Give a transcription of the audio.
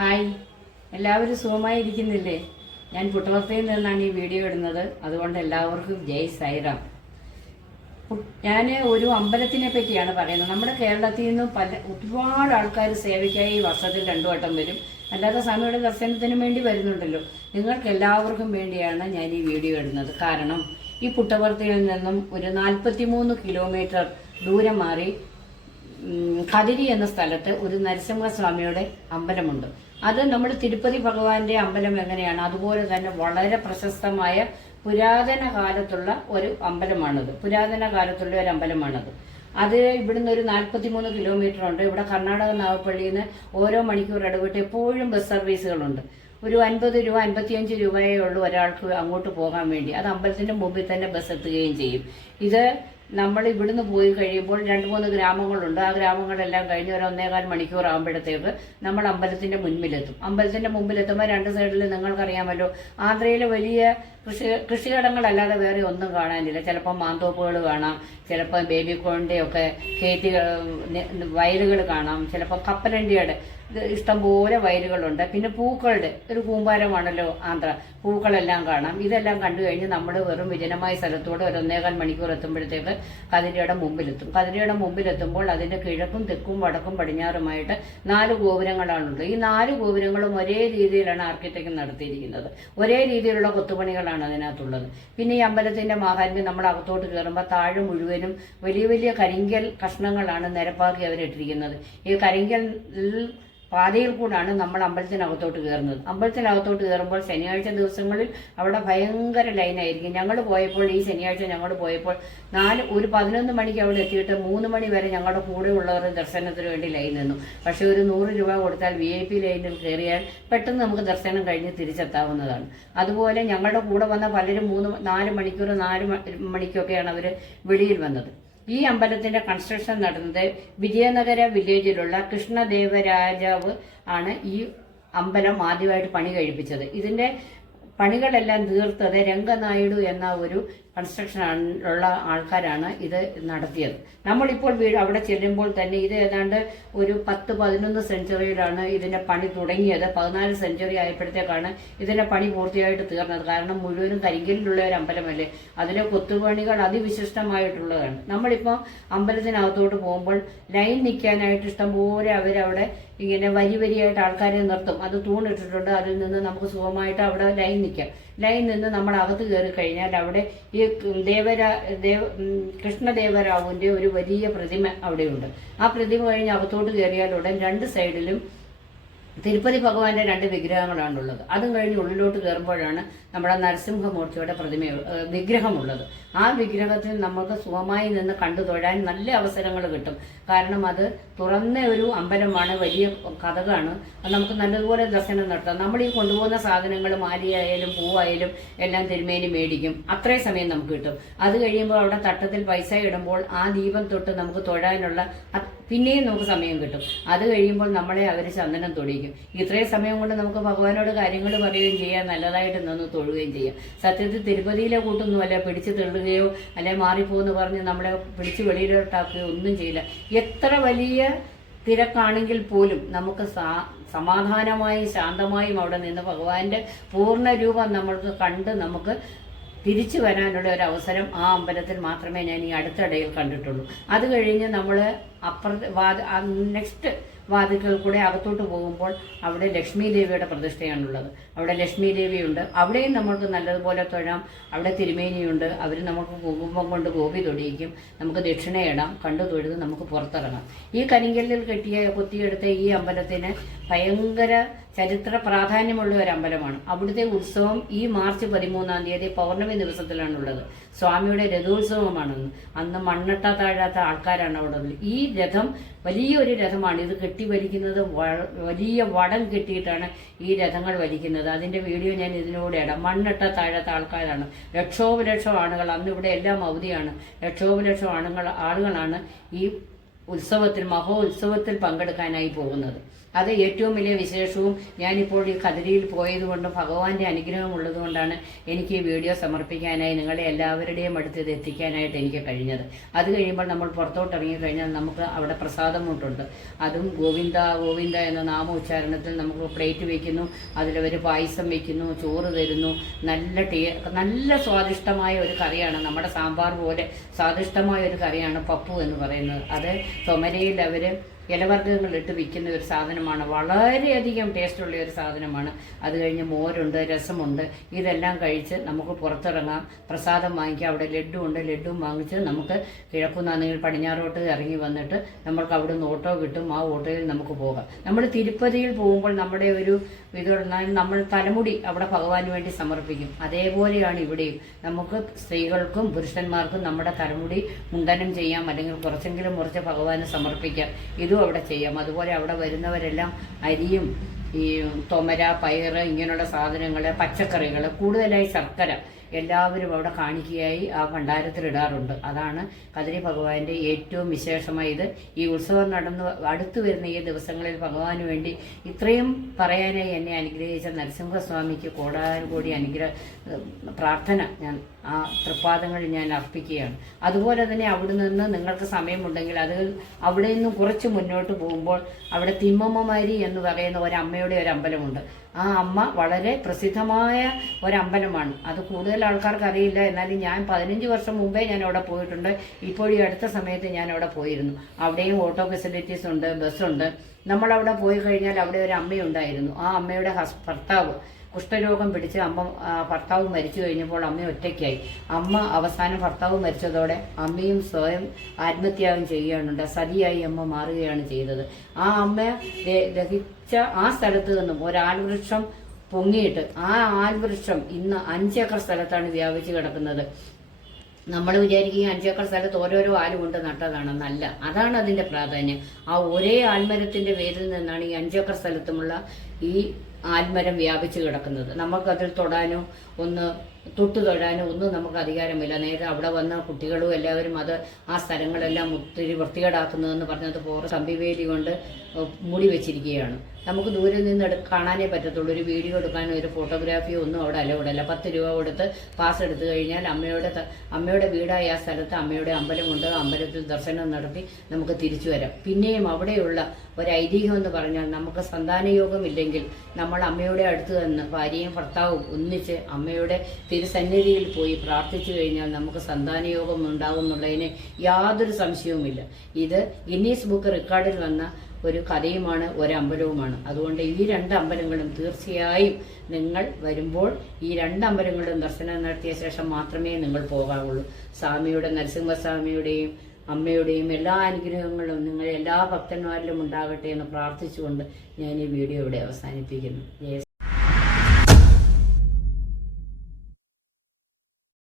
Hi, എല്ലാവരും സുഖമായിരിക്കുന്നില്ലേ? ഞാൻ പുട്ടവർത്തയിൽ നിന്നാണ് ഈ വീഡിയോ ഇടുന്നത്. അതുകൊണ്ട് എല്ലാവർക്കും ജയ് സായിറാം. ഞാൻ ഒരു അമ്പലത്തിനെ പറ്റിയാണ് പറയുന്നത്. നമ്മുടെ കേരളത്തിൽ നിന്നും ഒരുപാട് ആൾക്കാർ സേവയ്ക്കായി വർഷത്തിൽ 2 വട്ടം വരും. അല്ലാതെ സ്വാമിയുടെ ദർശനത്തിന് വേണ്ടി വരുന്നുണ്ടല്ലോ. നിങ്ങൾക്ക് എല്ലാവർക്കും വേണ്ടിയാണ് ഞാൻ ഈ വീഡിയോ ഇടുന്നത്. കാരണം ഈ പുട്ടവർത്തയിൽ നിന്നും ഒരു 43 കിലോമീറ്റർ ദൂരം മാറി ഖദിരി എന്ന സ്ഥലത്ത് ഒരു നരസിംഹസ്വാമിയുടെ അമ്പലമുണ്ട്. അത് നമ്മൾ തിരുപ്പതി ഭഗവാന്റെ അമ്പലം എങ്ങനെയാണ് അതുപോലെ തന്നെ വളരെ പ്രശസ്തമായ പുരാതന കാലത്തുള്ള ഒരു അമ്പലമാണത്. അത് ഇവിടുന്ന് ഒരു 43 കിലോമീറ്റർ ഉണ്ട്. ഇവിടെ കർണാടക നാഗപ്പള്ളിയിൽ നിന്ന് ഓരോ മണിക്കൂർ ഇടവിട്ട് എപ്പോഴും ബസ് സർവീസുകളുണ്ട്. ഒരു 50 രൂപ 55 രൂപയേ ഉള്ളൂ ഒരാൾക്ക് അങ്ങോട്ട് പോകാൻ വേണ്ടി. അത് അമ്പലത്തിന്റെ മുമ്പിൽ തന്നെ ബസ് എത്തുകയും ചെയ്യും. ഇത് നമ്മൾ ഇവിടുന്ന് പോയി കഴിയുമ്പോൾ 2-3 ഗ്രാമങ്ങളുണ്ട്. ആ ഗ്രാമങ്ങളെല്ലാം കഴിഞ്ഞ് ഒരു 1.25 മണിക്കൂർ ആകുമ്പോഴത്തേക്ക് നമ്മൾ അമ്പലത്തിന്റെ മുൻപിലെത്തും. അമ്പലത്തിന്റെ മുമ്പിലെത്തുമ്പോൾ 2 സൈഡിൽ നിങ്ങൾക്കറിയാമല്ലോ, ആന്ധ്രയിലെ വലിയ കൃഷിയിടങ്ങളല്ലാതെ വേറെ ഒന്നും കാണാനില്ല. ചിലപ്പോൾ മാന്തോപ്പുകൾ കാണാം, ചിലപ്പോൾ ബേബിക്കോണിന്റെ ഒക്കെ വയലുകൾ കാണാം, ചിലപ്പോൾ കപ്പലണ്ടിയുടെ ഇഷ്ടംപോലെ വയലുകളുണ്ട്. പിന്നെ പൂക്കളുടെ ഒരു കൂമ്പാരമാണല്ലോ ആന്ധ്ര, പൂക്കളെല്ലാം കാണാം. ഇതെല്ലാം കണ്ടു കഴിഞ്ഞ് നമ്മൾ വെറും വിജനമായ സ്ഥലത്തോടെ ഒരു 1.25 മണിക്കൂർ എത്തുമ്പോഴത്തേക്ക് കതിരയുടെ മുമ്പിലെത്തും. കതിരയുടെ മുമ്പിലെത്തുമ്പോൾ അതിന്റെ കിഴക്കും തെക്കും വടക്കും പടിഞ്ഞാറുമായിട്ട് 4 ഗോപുരങ്ങളാണുള്ളത്. ഈ 4 ഗോപുരങ്ങളും ഒരേ രീതിയിലാണ് ആർക്കിടെക്ട് നടത്തിയിരിക്കുന്നത്. ഒരേ രീതിയിലുള്ള കൊത്തുപണികളാണ് അതിനകത്തുള്ളത്. പിന്നെ ഈ അമ്പലത്തിന്റെ മാഹാത്മ്യം, നമ്മൾ അകത്തോട്ട് കയറുമ്പോൾ താഴെ മുഴുവനും വലിയ വലിയ കരിങ്കൽ കഷ്ണങ്ങളാണ് നിരപ്പാക്കി അവരിട്ടിരിക്കുന്നത്. ഈ കരിങ്കൽ പാതയിൽ കൂടാണ് നമ്മൾ അമ്പലത്തിനകത്തോട്ട് കയറുന്നത്. അമ്പലത്തിനകത്തോട്ട് കയറുമ്പോൾ ശനിയാഴ്ച ദിവസങ്ങളിൽ അവിടെ ഭയങ്കര ലൈനായിരിക്കും. ഈ ശനിയാഴ്ച ഞങ്ങൾ പോയപ്പോൾ ഒരു 11 മണിക്ക് അവിടെ എത്തിയിട്ട് 3 മണി വരെ ഞങ്ങളുടെ കൂടെ ഉള്ളവർ ദർശനത്തിന് വേണ്ടി ലൈൻ നിന്നു. പക്ഷെ ഒരു 100 രൂപ കൊടുത്താൽ VIP ലൈനിൽ കയറിയാൽ പെട്ടെന്ന് നമുക്ക് ദർശനം കഴിഞ്ഞ് തിരിച്ചെത്താവുന്നതാണ്. അതുപോലെ ഞങ്ങളുടെ കൂടെ വന്ന പലരും 4 മണിക്കൊക്കെയാണ് അവർ വെളിയിൽ വന്നത്. ഈ അമ്പലത്തിന്റെ കൺസ്ട്രക്ഷൻ നടന്നത് വിജയനഗര വില്ലേജിലുള്ള കൃഷ്ണദേവരാജാവ് ആണ് ഈ അമ്പലം ആദ്യമായിട്ട് പണി കഴിപ്പിച്ചത്. ഇതിന്റെ പണികളെല്ലാം തീർത്തത് രംഗനായിഡു എന്ന ഒരു കൺസ്ട്രക്ഷൻ ഉള്ള ആൾക്കാരാണ് ഇത് നടത്തിയത്. നമ്മളിപ്പോൾ അവിടെ ചെല്ലുമ്പോൾ തന്നെ ഇത് ഏതാണ്ട് ഒരു 10-11 സെഞ്ചുറിയിലാണ് ഇതിന്റെ പണി തുടങ്ങിയത്. 14 സെഞ്ചുറി ആയപ്പോഴത്തേക്കാണ് ഇതിന്റെ പണി പൂർത്തിയായിട്ട് തീർന്നത്. കാരണം മുഴുവനും കരിങ്കലിലുള്ള ഒരു അമ്പലമല്ലേ, അതിലെ കൊത്തുപണികൾ അതിവിശിഷ്ടമായിട്ടുള്ളതാണ്. നമ്മളിപ്പോൾ അമ്പലത്തിനകത്തോട്ട് പോകുമ്പോൾ ലൈൻ നിൽക്കാനായിട്ട് ഇഷ്ടംപോലെ അവരവിടെ ഇങ്ങനെ വരിയായിട്ട് ആൾക്കാരെ നിർത്തും. അത് തൂണിട്ടിട്ടുണ്ട്. അതിൽ നിന്ന് നമുക്ക് സുഖമായിട്ട് അവിടെ ലൈൻ നിന്ന് നമ്മൾ അകത്ത് കയറി കഴിഞ്ഞാൽ അവിടെ ഈ കൃഷ്ണദേവരാവുവിന്റെ ഒരു വലിയ പ്രതിമ അവിടെയുണ്ട്. ആ പ്രതിമ കഴിഞ്ഞ് അകത്തോട്ട് കയറിയാൽ ഉടൻ 2 സൈഡിലും തിരുപ്പതി ഭഗവാന്റെ 2 വിഗ്രഹങ്ങളാണുള്ളത്. അതും കഴിഞ്ഞ് ഉള്ളിലോട്ട് കയറുമ്പോഴാണ് നമ്മുടെ നരസിംഹമൂർത്തിയുടെ വിഗ്രഹമുള്ളത്. ആ വിഗ്രഹത്തിൽ നമുക്ക് സുഖമായി നിന്ന് കണ്ടു തൊഴാൻ നല്ല അവസരങ്ങൾ കിട്ടും. കാരണം അത് തുറന്ന ഒരു അമ്പലമാണ്, വലിയ കഥകാണ്. അത് നമുക്ക് നല്ലതുപോലെ ദർശനം നടത്താം. നമ്മൾ ഈ കൊണ്ടുപോകുന്ന സാധനങ്ങൾ മാലിയായാലും പൂവായാലും എല്ലാം തിരുമേനി മേടിക്കും. അത്രയും സമയം നമുക്ക് കിട്ടും. അത് കഴിയുമ്പോൾ അവിടെ തട്ടത്തിൽ പൈസ ഇടുമ്പോൾ ആ ദീപം തൊട്ട് നമുക്ക് തൊഴാനുള്ള പിന്നെയും നമുക്ക് സമയം കിട്ടും. അത് കഴിയുമ്പോൾ നമ്മളെ അവർ ചന്ദനം തൊടിക്കും. ഇത്രയും സമയം കൊണ്ട് നമുക്ക് ഭഗവാനോട് കാര്യങ്ങൾ പറയുകയും ചെയ്യാം, നല്ലതായിട്ട് നിന്ന് തൊഴുകയും ചെയ്യാം. സത്യത്തിൽ തിരുപ്പതിയിലെ കൂട്ടൊന്നുമല്ല, പിടിച്ച് തെള്ളുകയോ അല്ലെ മാറിപ്പോന്ന് പറഞ്ഞ് നമ്മളെ പിടിച്ച് വെളിയിലോട്ടാക്കുകയോ ഒന്നും ചെയ്യില്ല. എത്ര വലിയ തിരക്കാണെങ്കിൽ പോലും നമുക്ക് സമാധാനമായും ശാന്തമായും അവിടെ നിന്ന് ഭഗവാന്റെ പൂർണ്ണ രൂപം നമ്മൾക്ക് കണ്ട് നമുക്ക് തിരിച്ചു വരാനുള്ള ഒരു അവസരം ആ അമ്പലത്തിൽ മാത്രമേ ഞാൻ ഈ അടുത്തിടയിൽ കണ്ടിട്ടുള്ളൂ. അത് കഴിഞ്ഞ് നമ്മൾ നെക്സ്റ്റ് വാതിൽക്കൽ കൂടെ അകത്തോട്ട് പോകുമ്പോൾ അവിടെ ലക്ഷ്മി ദേവിയുടെ പ്രതിഷ്ഠയാണുള്ളത്. അവിടെ ലക്ഷ്മി ദേവിയുണ്ട്. അവിടെയും നമ്മൾക്ക് നല്ലതുപോലെ തൊഴാം. അവിടെ തിരുമേനിയുണ്ട്. അവർ നമുക്ക് കുങ്കുമം കൊണ്ട് ഗോപി തൊടിയിക്കും. നമുക്ക് ദക്ഷിണയിടാം. കണ്ടു തൊഴുത് നമുക്ക് പുറത്തിറങ്ങാം. ഈ കരിങ്കല്ലിൽ കൊത്തിയെടുത്ത ഈ അമ്പലത്തിന് ഭയങ്കര ചരിത്ര പ്രാധാന്യമുള്ള ഒരു അമ്പലമാണ്. അവിടുത്തെ ഉത്സവം ഈ മാർച്ച് 13-ാം തീയതി പൗർണമി ദിവസത്തിലാണുള്ളത്. സ്വാമിയുടെ രഥോത്സവമാണെന്ന്. അന്ന് മണ്ണിട്ട താഴാത്ത ആൾക്കാരാണ് അവിടെ ഉള്ളത്. ഈ രഥം വലിയൊരു രഥമാണ്. ഇത് വലിക്കുന്നത് വലിയ വടം കെട്ടിയിട്ടാണ് ഈ രഥങ്ങൾ വലിക്കുന്നത്. അതിന്റെ വീഡിയോ ഞാൻ ഇതിലൂടെ ഇടാം. മണ്ണിട്ട താഴാത്ത ആൾക്കാരാണ്. ലക്ഷോപലക്ഷം ആളുകൾ, അന്ന് ഇവിടെ എല്ലാം അവധിയാണ്. ലക്ഷോപലക്ഷം ആളുകളാണ് ഈ മഹോത്സവത്തിൽ പങ്കെടുക്കാനായി പോകുന്നത്. അത് ഏറ്റവും വലിയ വിശേഷവും. ഞാനിപ്പോൾ ഈ കതിരിയിൽ പോയതുകൊണ്ടും ഭഗവാന്റെ അനുഗ്രഹം ഉള്ളതുകൊണ്ടാണ് എനിക്ക് ഈ വീഡിയോ സമർപ്പിക്കാനായി നിങ്ങളെ എല്ലാവരുടെയും അടുത്ത് ഇത് എത്തിക്കാനായിട്ട് എനിക്ക് കഴിഞ്ഞത്. അത് കഴിയുമ്പോൾ നമ്മൾ പുറത്തോട്ട് ഇറങ്ങിക്കഴിഞ്ഞാൽ നമുക്ക് അവിടെ പ്രസാദമൂട്ടുണ്ട്. അതും ഗോവിന്ദ ഗോവിന്ദ എന്ന നാമോച്ചാരണത്തിൽ നമുക്ക് പ്ലേറ്റ് വയ്ക്കുന്നു, അതിലവർ പായസം വയ്ക്കുന്നു, ചോറ് തരുന്നു. നല്ല സ്വാദിഷ്ടമായ ഒരു കറിയാണ്. നമ്മുടെ സാമ്പാർ പോലെ സ്വാദിഷ്ടമായ ഒരു കറിയാണ് പപ്പു എന്ന് പറയുന്നത്. അത് തൊമരയിൽ അവർ ഇലവർഗ്ഗങ്ങൾ ഇട്ട് വിൽക്കുന്ന ഒരു സാധനമാണ്. വളരെയധികം ടേസ്റ്റുള്ള ഒരു സാധനമാണ്. അത് കഴിഞ്ഞ് മോരുണ്ട്, രസമുണ്ട്. ഇതെല്ലാം കഴിച്ച് നമുക്ക് പുറത്തിറങ്ങാം, പ്രസാദം വാങ്ങിക്കാം. അവിടെ ലഡ്ഡു ഉണ്ട്, ലഡ്ഡും വാങ്ങിച്ച് നമുക്ക് കിഴക്കുന്നാണെങ്കിൽ പടിഞ്ഞാറോട്ട് ഇറങ്ങി വന്നിട്ട് നമ്മൾക്ക് അവിടെ നിന്ന് ഓട്ടോ കിട്ടും. ആ ഓട്ടോയിൽ നമുക്ക് പോകാം. നമ്മൾ തിരുപ്പതിയിൽ പോകുമ്പോൾ നമ്മുടെ ഒരു നമ്മൾ തലമുടി അവിടെ ഭഗവാന് വേണ്ടി സമർപ്പിക്കും. അതേപോലെയാണ് ഇവിടെയും. നമുക്ക് സ്ത്രീകൾക്കും പുരുഷന്മാർക്കും നമ്മുടെ തലമുടി മുണ്ടനം ചെയ്യാം, അല്ലെങ്കിൽ കുറച്ചെങ്കിലും മുറിച്ച് ഭഗവാന് സമർപ്പിക്കാം. ഇതും അവിടെ ചെയ്യാം. അതുപോലെ അവിടെ വരുന്നവരെല്ലാം അരിയും ഈ തൊമര, പയറ്, ഇങ്ങനെയുള്ള സാധനങ്ങൾ, പച്ചക്കറികൾ, കൂടുതലായി ശർക്കര എല്ലാവരും അവിടെ കാണിക്കയായി ആ ഭണ്ഡാരത്തിലിടാറുണ്ട്. അതാണ് കതിരി ഭഗവാന്റെ ഏറ്റവും വിശേഷമായത്. ഈ ഉത്സവം അടുത്തു വരുന്ന ഈ ദിവസങ്ങളിൽ ഭഗവാന് വേണ്ടി ഇത്രയും പറയാനായി എന്നെ അനുഗ്രഹിച്ച നരസിംഹസ്വാമിക്ക് കോടാനുകോടി പ്രാർത്ഥന ഞാൻ ആ തൃപ്പാദങ്ങളിൽ ഞാൻ അർപ്പിക്കുകയാണ്. അതുപോലെ തന്നെ അവിടെ നിന്ന് നിങ്ങൾക്ക് സമയമുണ്ടെങ്കിൽ അവിടെ നിന്നും കുറച്ച് മുന്നോട്ട് പോകുമ്പോൾ അവിടെ തിമ്മമ്മമാരി എന്ന് പറയുന്ന ഒരമ്മയുടെ ഒരു അമ്പലമുണ്ട്. ആ അമ്മ വളരെ പ്രസിദ്ധമായ ഒരമ്പലമാണ്. അത് കൂടുതൽ ആൾക്കാർക്ക് അറിയില്ല. എന്നാലും ഞാൻ 15 വർഷം മുമ്പേ ഞാൻ അവിടെ പോയിട്ടുണ്ട്. ഇപ്പോൾ ഈ അടുത്ത സമയത്ത് ഞാൻ അവിടെ പോയിരുന്നു. അവിടെയും ഓട്ടോ ഫെസിലിറ്റീസ് ഉണ്ട്, ബസ്സുണ്ട്. നമ്മളവിടെ പോയി കഴിഞ്ഞാൽ അവിടെ ഒരു അമ്മയുണ്ടായിരുന്നു. ആ അമ്മയുടെ ഭർത്താവ് കുഷ്ഠരോഗം പിടിച്ച് ഭർത്താവ് മരിച്ചു കഴിഞ്ഞപ്പോൾ അമ്മ ഒറ്റയ്ക്കായി. അമ്മ അവസാനം ഭർത്താവ് മരിച്ചതോടെ അമ്മയും സ്വയം ആത്മത്യാഗം ചെയ്യുകയാണുണ്ട്. സതിയായി അമ്മ മാറുകയാണ് ചെയ്തത്. ആ അമ്മ ദഹിച്ച ആ സ്ഥലത്ത് നിന്നും ഒരാൽവൃക്ഷം പൊങ്ങിയിട്ട് ആ ആൽവൃക്ഷം ഇന്ന് 5 ഏക്കർ സ്ഥലത്താണ് വ്യാപിച്ചു കിടക്കുന്നത്. നമ്മൾ വിചാരിക്കും 5 ഏക്കർ സ്ഥലത്ത് ഓരോരോ ആല് കൊണ്ട് നട്ടതാണെന്നല്ല. അതാണ് അതിന്റെ പ്രാധാന്യം. ആ ഒരേ ആൽമരത്തിന്റെ വേരിൽ നിന്നാണ് ഈ 5 ഏക്കർ സ്ഥലത്തുമുള്ള ഈ ആൽമരം വ്യാപിച്ചു കിടക്കുന്നത്. നമുക്കതിൽ തൊടാനോ തൊട്ടു തൊഴാനോ ഒന്നും നമുക്ക് അധികാരമില്ല. നേരെ അവിടെ വന്ന കുട്ടികളും എല്ലാവരും അത് ആ സ്ഥലങ്ങളെല്ലാം ഒത്തിരി വൃത്തികേടാക്കുന്നതെന്ന് പറഞ്ഞത് കമ്പിവേലി കൊണ്ട് മൂടി വെച്ചിരിക്കുകയാണ്. നമുക്ക് ദൂരെ നിന്ന് കാണാനേ പറ്റത്തുള്ളൂ. ഒരു വീഡിയോ എടുക്കാനോ ഒരു ഫോട്ടോഗ്രാഫിയോ ഒന്നും അവിടെ അലൗഡല്ല. 10 രൂപ കൊടുത്ത് പാസ് എടുത്തു കഴിഞ്ഞാൽ അമ്മയുടെ വീടായ ആ സ്ഥലത്ത് അമ്മയുടെ അമ്പലമുണ്ട്. അമ്പലത്തിൽ ദർശനം നടത്തി നമുക്ക് തിരിച്ചു വരാം. പിന്നെയും അവിടെയുള്ള ഒരു ഐതിഹ്യം എന്ന് പറഞ്ഞാൽ നമുക്ക് സന്താനയോഗമില്ലെങ്കിൽ നമ്മൾ അമ്മയുടെ അടുത്ത് നിന്ന് ഭാര്യയും ഭർത്താവും ഒന്നിച്ച് അമ്മയുടെ തിരുസന്നിധിയിൽ പോയി പ്രാർത്ഥിച്ചു കഴിഞ്ഞാൽ നമുക്ക് സന്താനയോഗം ഉണ്ടാകും എന്നുള്ളതിന് യാതൊരു സംശയവുമില്ല. ഇത് ഗിന്നീസ് ബുക്ക് റെക്കോർഡിൽ വന്ന ഒരു കഥയുമാണ്, ഒരമ്പലവുമാണ്. അതുകൊണ്ട് ഈ 2 അമ്പലങ്ങളും തീർച്ചയായും നിങ്ങൾ വരുമ്പോൾ ഈ 2 അമ്പലങ്ങളും ദർശനം നടത്തിയ ശേഷം മാത്രമേ നിങ്ങൾ പോകാവുള്ളൂ. സ്വാമിയുടെ, നരസിംഹസ്വാമിയുടെയും അമ്മയുടെയും എല്ലാ അനുഗ്രഹങ്ങളും നിങ്ങൾ എല്ലാ ഭക്തന്മാരിലും ഉണ്ടാകട്ടെ എന്ന് പ്രാർത്ഥിച്ചുകൊണ്ട് ഞാൻ ഈ വീഡിയോ ഇവിടെ അവസാനിപ്പിക്കുന്നു.